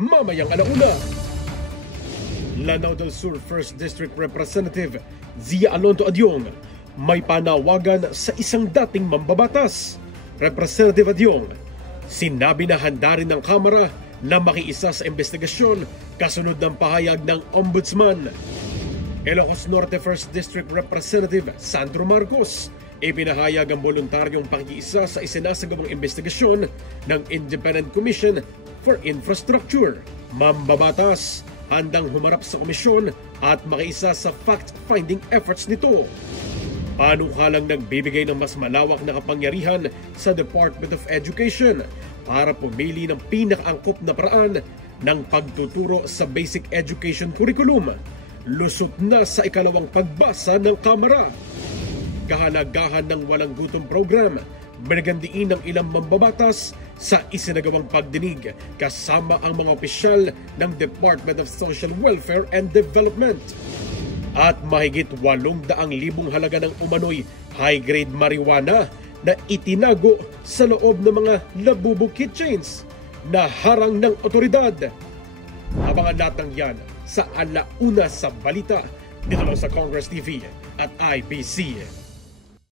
mamayang alauna. Lanao del Sur 1st District Representative Zia Alonto Adyong may panawagan sa isang dating mambabatas. Representative Adyong, sinabi na handa rin ng Kamara na makiisa sa investigasyon kasunod ng pahayag ng Ombudsman. Ilocos Norte 1st District Representative Sandro Marcos, ipinahayag ang voluntaryong pakikiisa sa isinasagawang investigasyon ng Independent Commission for Infrastructure. Mambabatas, handang humarap sa komisyon at makiisa sa fact-finding efforts nito. Panukalang nagbibigay ng mas malawak na kapangyarihan sa Department of Education para pumili ng pinakaangkop na paraan ng pagtuturo sa basic education curriculum. Lusot na sa ikalawang pagbasa ng Kamara. Kahalagahan ng walang gutom program, binigyan diin ng ilang mambabatas sa isinagawang pagdinig kasama ang mga opisyal ng Department of Social Welfare and Development. At mahigit 800,000 halaga ng umano'y high-grade marijuana na itinago sa loob ng mga Labubu kitchens na harang ng otoridad. Abangan natin yan sa alauna sa balita dito lang sa Congress TV at IBC.